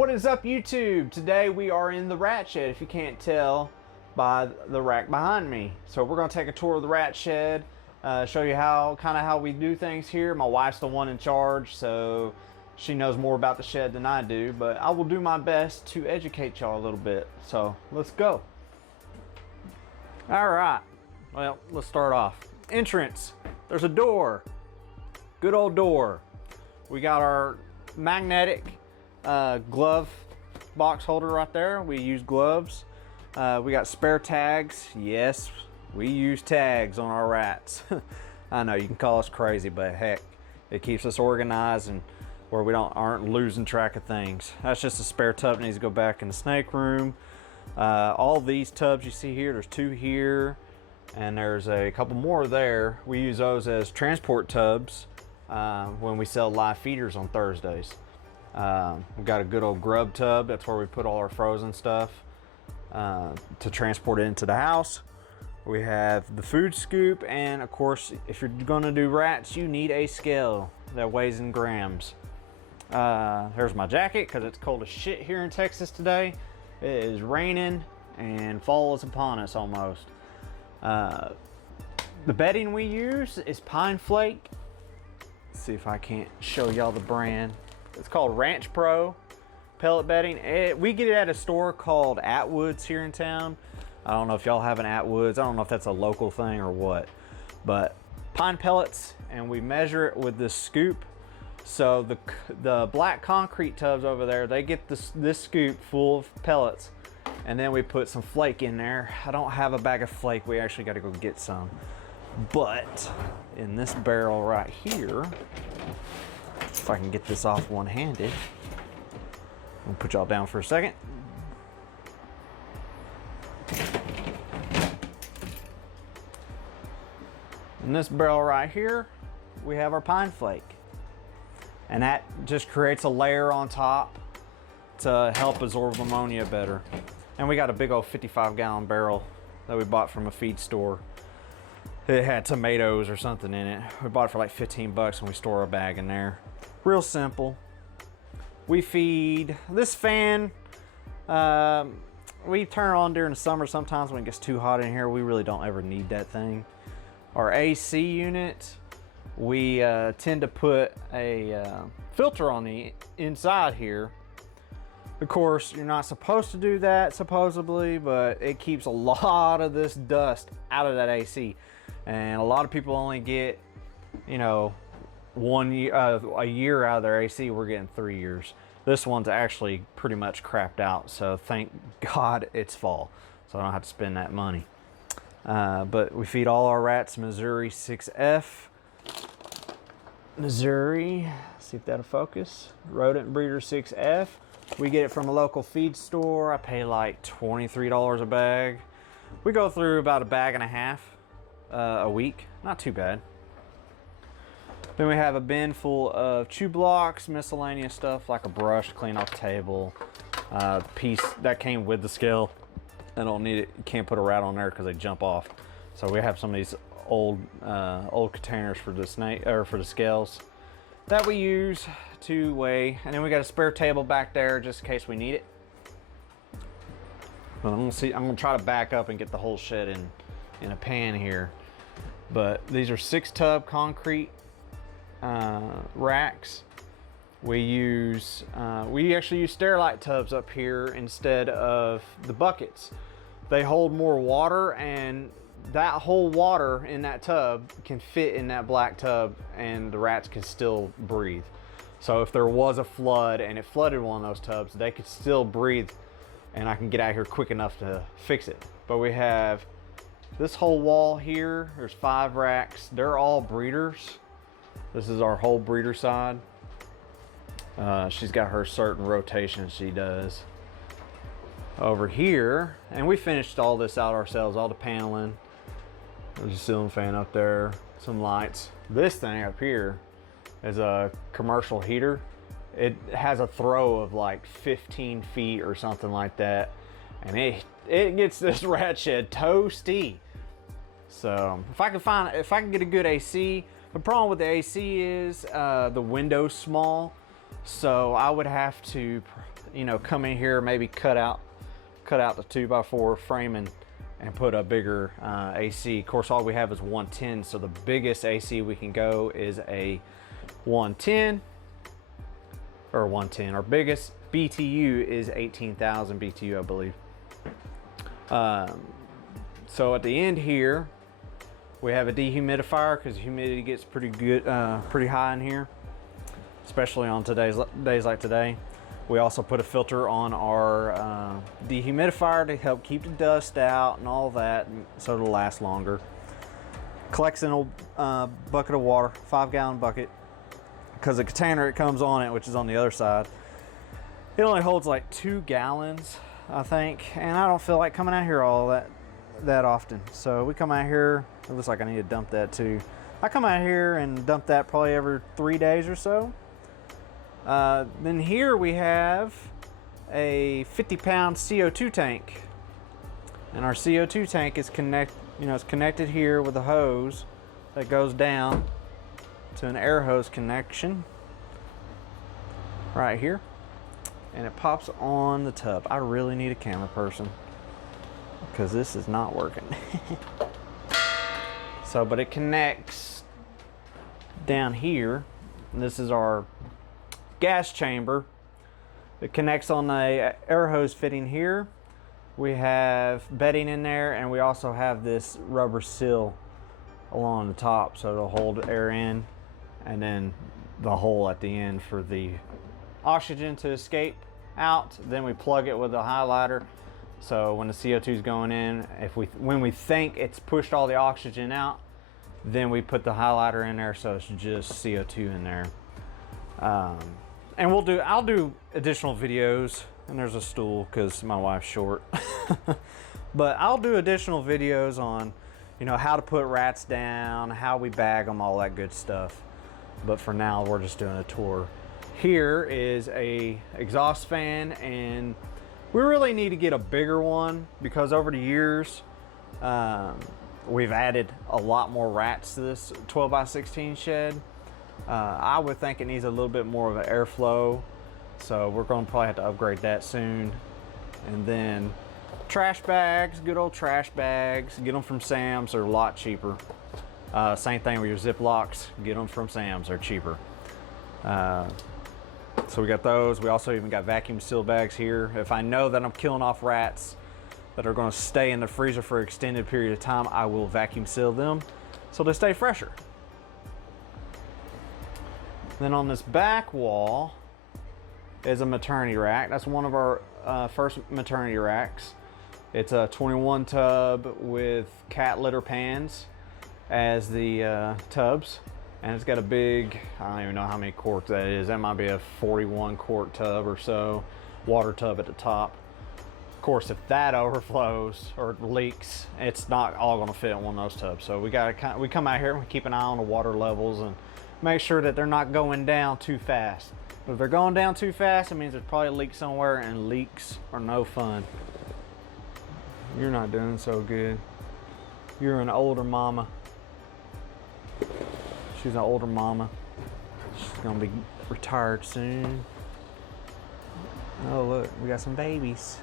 What is up, YouTube? Today we are in the rat shed, if you can't tell by the rack behind me. So we're going to take a tour of the rat shed, show you how we do things here. My wife's the one in charge, so she knows more about the shed than I do, but I will do my best to educate y'all a little bit. So let's go. All right, well, let's start off. Entrance, there's a door, good old door. We got our magnetic glove box holder right there. We use gloves. We got spare tags. Yes, we use tags on our rats. I know you can call us crazy, but heck, it keeps us organized and where we aren't losing track of things. That's just a spare tub that needs to go back in the snake room. All these tubs you see here, there's two here and there's a couple more there. We use those as transport tubs when we sell live feeders on Thursdays. We've got a good old grub tub. That's where we put all our frozen stuff to transport it into the house. We have the food scoop, and of course, if you're gonna do rats, you need a scale that weighs in grams. There's my jacket because it's cold as shit here in Texas today. It is raining and fall is upon us almost. The bedding we use is Pine Flake. Let's see if I can't show y'all the brand. It's called Ranch Pro pellet bedding. We get it at a store called Atwood's here in town. I don't know if y'all have an Atwood's. I don't know if that's a local thing or what, but pine pellets, and we measure it with this scoop. So the black concrete tubs over there, they get this scoop full of pellets, and then we put some flake in there. I don't have a bag of flake. We actually got to go get some. But in this barrel right here, if I can get this off one-handed, I'll put y'all down for a second. In this barrel right here, we have our pine flake. And that just creates a layer on top to help absorb ammonia better. And we got a big old 55-gallon barrel that we bought from a feed store. It had tomatoes or something in it. We bought it for like 15 bucks and we store a bag in there. Real simple. We feed this fan. We turn it on during the summer sometimes when it gets too hot in here. We really don't ever need that thing. Our AC unit, we tend to put a filter on the inside here. Of course, you're not supposed to do that supposedly, but it keeps a lot of this dust out of that AC. And a lot of people only get, you know, a year out of their AC. We're getting 3 years. This one's actually pretty much crapped out, so thank God it's fall, so I don't have to spend that money. But we feed all our rats Missouri 6F. Missouri, see if that'll focus. Rodent breeder 6F. We get it from a local feed store. I pay like $23 a bag. We go through about a bag and a half a week. Not too bad. Then we have a bin full of chew blocks, miscellaneous stuff like a brush to clean off the table. Piece that came with the scale. I don't need it. You can't put a rat on there because they jump off. So we have some of these old containers for the scales that we use to weigh. And then we got a spare table back there just in case we need it. But I'm gonna try to back up and get the whole shed in a pan here. But these are 6-tub concrete racks. We actually use Sterilite tubs up here instead of the buckets. They hold more water, and that whole water in that tub can fit in that black tub, and the rats can still breathe. So if there was a flood and it flooded one of those tubs, they could still breathe, and I can get out here quick enough to fix it. But we have this whole wall here. There's 5 racks. They're all breeders. This is our whole breeder side. She's got her certain rotations she does. Over here, and we finished all this out ourselves, all the paneling. There's a ceiling fan up there, some lights. This thing up here is a commercial heater. It has a throw of like 15 feet or something like that. And it gets this rat shed toasty. So if I can get a good AC, the problem with the AC is the window's small. So I would have to, you know, come in here, maybe cut out the 2x4 framing and put a bigger AC. Of course, all we have is 110, so the biggest AC we can go is a 110 or 110. Our biggest BTU is 18,000 BTU, I believe. So at the end here, we have a dehumidifier because humidity gets pretty good, pretty high in here, especially on days like today. We also put a filter on our dehumidifier to help keep the dust out and all that, so it'll last longer. Collects an old bucket of water, 5-gallon bucket, because the container it comes on it, which is on the other side, it only holds like 2 gallons, I think, and I don't feel like coming out here all that often. So we come out here, it looks like I need to dump that too. I come out here and dump that probably every 3 days or so. Then here we have a 50-pound CO2 tank, and our CO2 tank is it's connected here with a hose that goes down to an air hose connection right here, and it pops on the tub. I really need a camera person because this is not working. So, but it connects down here. This is our gas chamber. It connects on the air hose fitting here. We have bedding in there, and we also have this rubber seal along the top, so it'll hold air in, and then the hole at the end for the oxygen to escape out. Then we plug it with a highlighter, so when the CO2 is going in, when we think it's pushed all the oxygen out, then we put the highlighter in there, so it's just CO2 in there. And I'll do additional videos, and there's a stool because my wife's short. But I'll do additional videos on, you know, how to put rats down, how we bag them, all that good stuff. But for now, we're just doing a tour. Here is a exhaust fan, and we really need to get a bigger one because over the years, we've added a lot more rats to this 12x16 shed. I would think it needs a little bit more of an airflow, so we're going to probably have to upgrade that soon. And then trash bags, good old trash bags, get them from Sam's, they're a lot cheaper. Same thing with your Ziplocs, get them from Sam's, they're cheaper. So we got those. We also even got vacuum seal bags here. If I know that I'm killing off rats that are going to stay in the freezer for an extended period of time, I will vacuum seal them so they stay fresher. Then on this back wall is a maternity rack. That's one of our first maternity racks. It's a 21 tub with cat litter pans as the tubs. And it's got a big, I don't even know how many quarts that is. That might be a 41 quart tub or so, water tub at the top. Of course, if that overflows or leaks, it's not all gonna fit in one of those tubs. So we come out here and we keep an eye on the water levels and make sure that they're not going down too fast. If they're going down too fast, it means there's probably a leak somewhere, and leaks are no fun. You're not doing so good. You're an older mama. She's an older mama. She's gonna be retired soon. Oh look, we got some babies.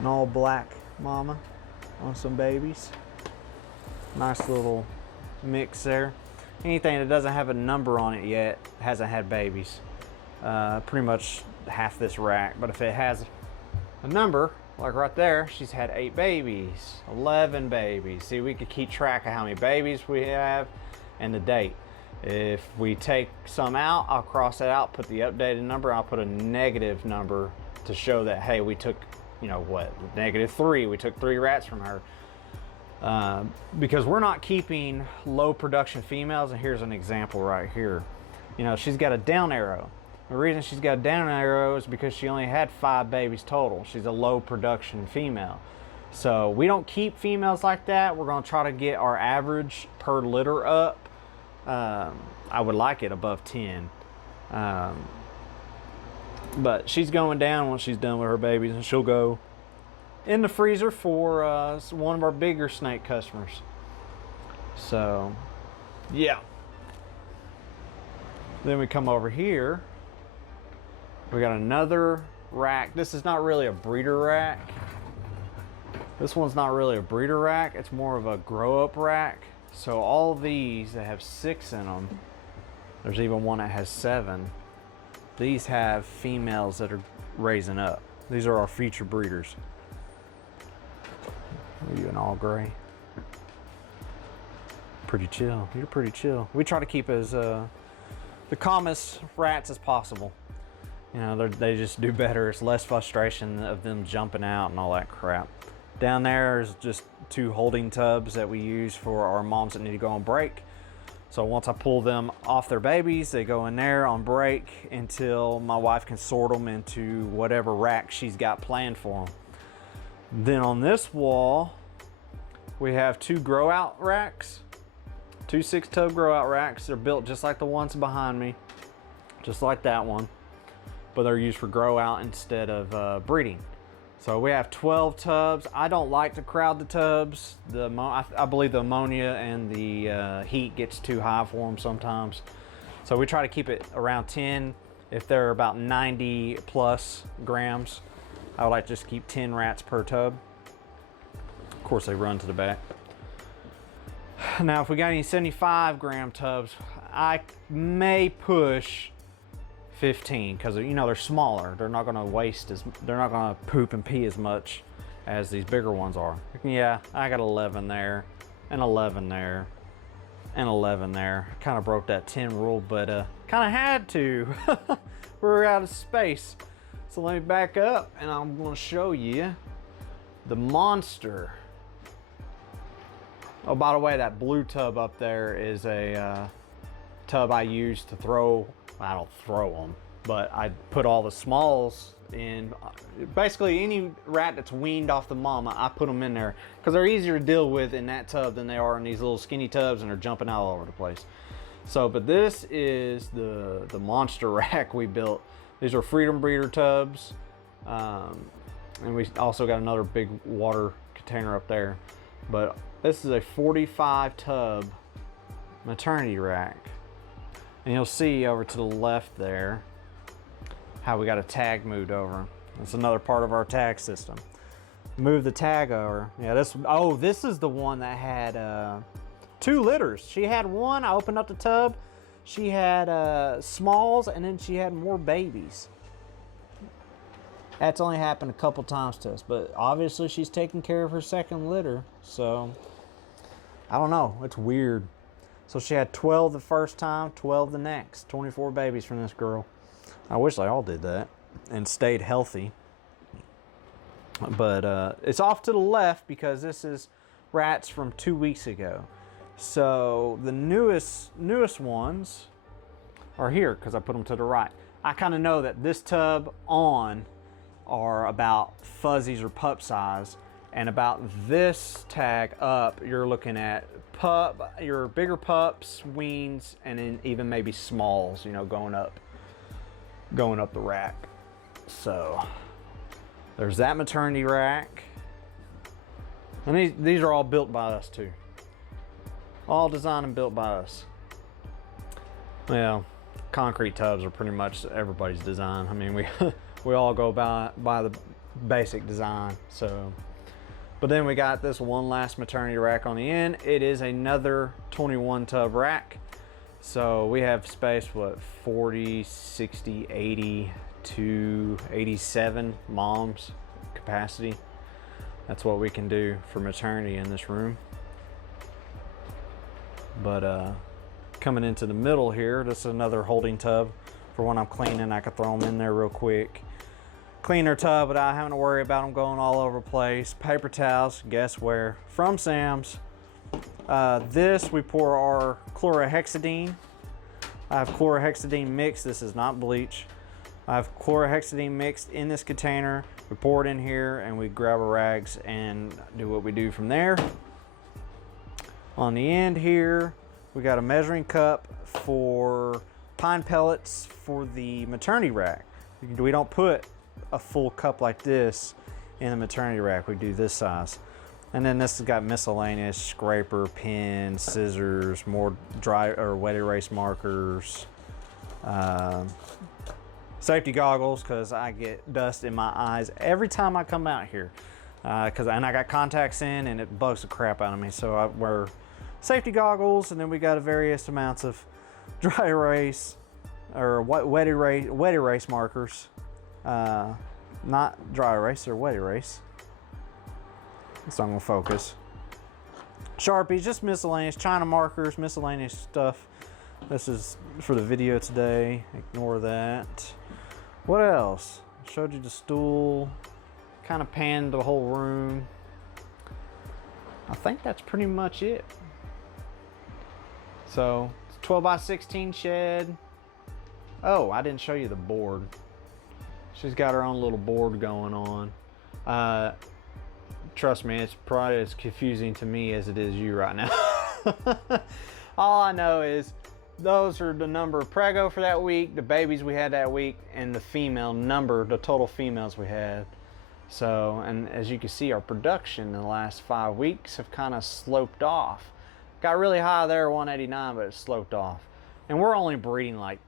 An all black mama on some babies. Nice little mix there. Anything that doesn't have a number on it yet hasn't had babies. Pretty much half this rack, but if it has a number, like right there, she's had 8 babies, 11 babies. See, we could keep track of how many babies we have and the date. If we take some out, I'll cross it out, put the updated number, I'll put a negative number to show that, hey, we took, you know what, -3, we took 3 rats from her. Because we're not keeping low production females, and here's an example right here. You know, she's got a down arrow. The reason she's got a down arrow is because she only had 5 babies total. She's a low production female. So we don't keep females like that. We're gonna try to get our average per litter up. I would like it above 10. But she's going down once she's done with her babies, and she'll go in the freezer for one of our bigger snake customers. So, yeah. Then we come over here We got another rack. This is not really a breeder rack. This one's not really a breeder rack. It's more of a grow up rack. So all these that have 6 in them, there's even one that has 7. These have females that are raising up. These are our future breeders. Are you an all gray? Pretty chill. You're pretty chill. We try to keep as the calmest rats as possible. You know, they just do better. It's less frustration of them jumping out and all that crap. Down there is just 2 holding tubs that we use for our moms that need to go on break. So once I pull them off their babies, they go in there on break until my wife can sort them into whatever rack she's got planned for them. Then on this wall, we have 2 grow out racks, 2 6-tub grow out racks. They're built just like the ones behind me, just like that one, but they're used for grow out instead of breeding. So we have 12 tubs. I don't like to crowd the tubs. I believe the ammonia and the heat gets too high for them sometimes. So we try to keep it around 10. If they're about 90 plus grams, I would like to just keep 10 rats per tub. Of course, they run to the back. Now, if we got any 75-gram tubs, I may push 15 because, you know, they're smaller. They're not going to waste they're not going to poop and pee as much as these bigger ones are. Yeah, I got 11 there and 11 there and 11 there. Kind of broke that 10 rule, but kind of had to. We were out of space. So let me back up and I'm going to show you the monster. Oh, by the way, that blue tub up there is a tub I use to throw. I don't throw them, but I put all the smalls in. Basically, any rat that's weaned off the mama, I put them in there because they're easier to deal with in that tub than they are in these little skinny tubs, and they're jumping out all over the place. So, but this is the monster rack we built. These are Freedom Breeder tubs, and we also got another big water container up there. But this is a 45 tub maternity rack. And you'll see over to the left there how we got a tag moved over. That's another part of our tag system. Move the tag over. Yeah, this is the one that had 2 litters. She had one, I opened up the tub. She had smalls, and then she had more babies. That's only happened a couple times to us, but obviously she's taking care of her 2nd litter. So, I don't know, it's weird. So she had 12 the first time, 12 the next. 24 babies from this girl. I wish they all did that and stayed healthy. But it's off to the left because this is rats from 2 weeks ago. So the newest ones are here because I put them to the right. I kind of know that this tub on are about fuzzies or pup size, and about this tag up, you're looking at your bigger pups, weans, and then even maybe smalls, you know, going up the rack. So there's that maternity rack. And these are all built by us too. All designed and built by us. Well, concrete tubs are pretty much everybody's design. I mean, we all go by the basic design. So, but then we got this one last maternity rack on the end. It is another 21 tub rack. So we have space, what, 40, 60, 80 to 87 moms capacity. That's what we can do for maternity in this room. But coming into the middle here, this is another holding tub for when I'm cleaning. I could throw them in there real quick. Clean their tub without having to worry about them going all over the place. Paper towels, guess where? From Sam's. This, we pour our chlorhexidine. I have chlorhexidine mixed. This is not bleach. I have chlorhexidine mixed in this container. We pour it in here and we grab our rags and do what we do from there. On the end here, we got a measuring cup for pine pellets for the maternity rack. We don't put a full cup like this in the maternity rack. We do this size. And then this has got miscellaneous scraper, pins, scissors, more dry or wet erase markers, Safety goggles, because I get dust in my eyes every time I come out here. And I got contacts in and it bugs the crap out of me. So I wear safety goggles, and then we got various amounts of dry erase or wet erase markers. Not dry erase, or wet erase. So I'm gonna focus. Sharpies, just miscellaneous, China markers, miscellaneous stuff. This is for the video today. Ignore that. What else? Showed you the stool. Kind of panned the whole room. I think that's pretty much it. So, it's 12 by 16 shed. Oh, I didn't show you the board. She's got her own little board going on. Trust me, it's probably as confusing to me as it is you right now. All I know is those are the number of prego for that week, the babies we had that week, and the female number, the total females we had. So, and as you can see, our production in the last 5 weeks have kind of sloped off. Got really high there, 189, but it sloped off. And we're only breeding like,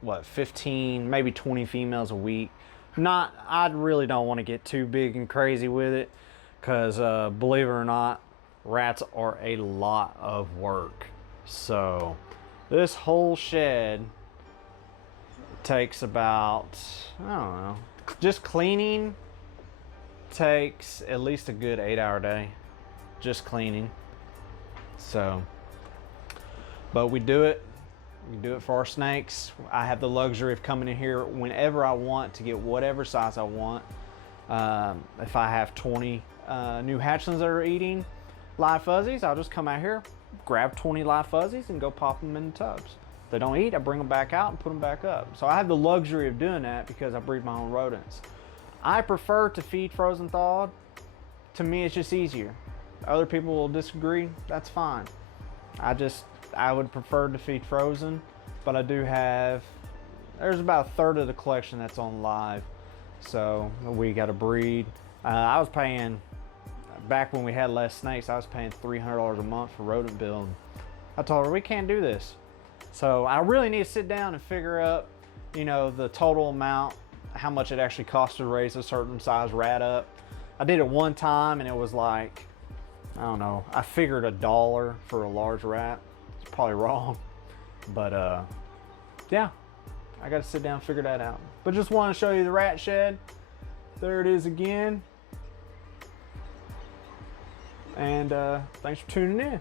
what, 15, maybe 20 females a week. I really don't want to get too big and crazy with it, because believe it or not, rats are a lot of work. So this whole shed takes about, I don't know, just cleaning takes at least a good 8-hour day, just cleaning. So, but we do it for our snakes. I have the luxury of coming in here whenever I want to get whatever size I want. If I have 20 new hatchlings that are eating live fuzzies, I'll just come out here, grab 20 live fuzzies and go pop them in the tubs. If they don't eat, I bring them back out and put them back up. So I have the luxury of doing that because I breed my own rodents. I prefer to feed frozen thawed. To me, it's just easier. Other people will disagree, that's fine. I would prefer to feed frozen, but I do have, there's about a third of the collection that's on live. So we got to breed. I was paying, back when we had less snakes, I was paying $300 a month for rodent bill. I told her, we can't do this. So I really need to sit down and figure out, you know, the total amount, how much it actually costs to raise a certain size rat up. I did it one time and it was like, I don't know, I figured $1 for a large rat. It's probably wrong, but yeah, I got to sit down and figure that out. But just want to show you the rat shed. There it is again. And thanks for tuning in.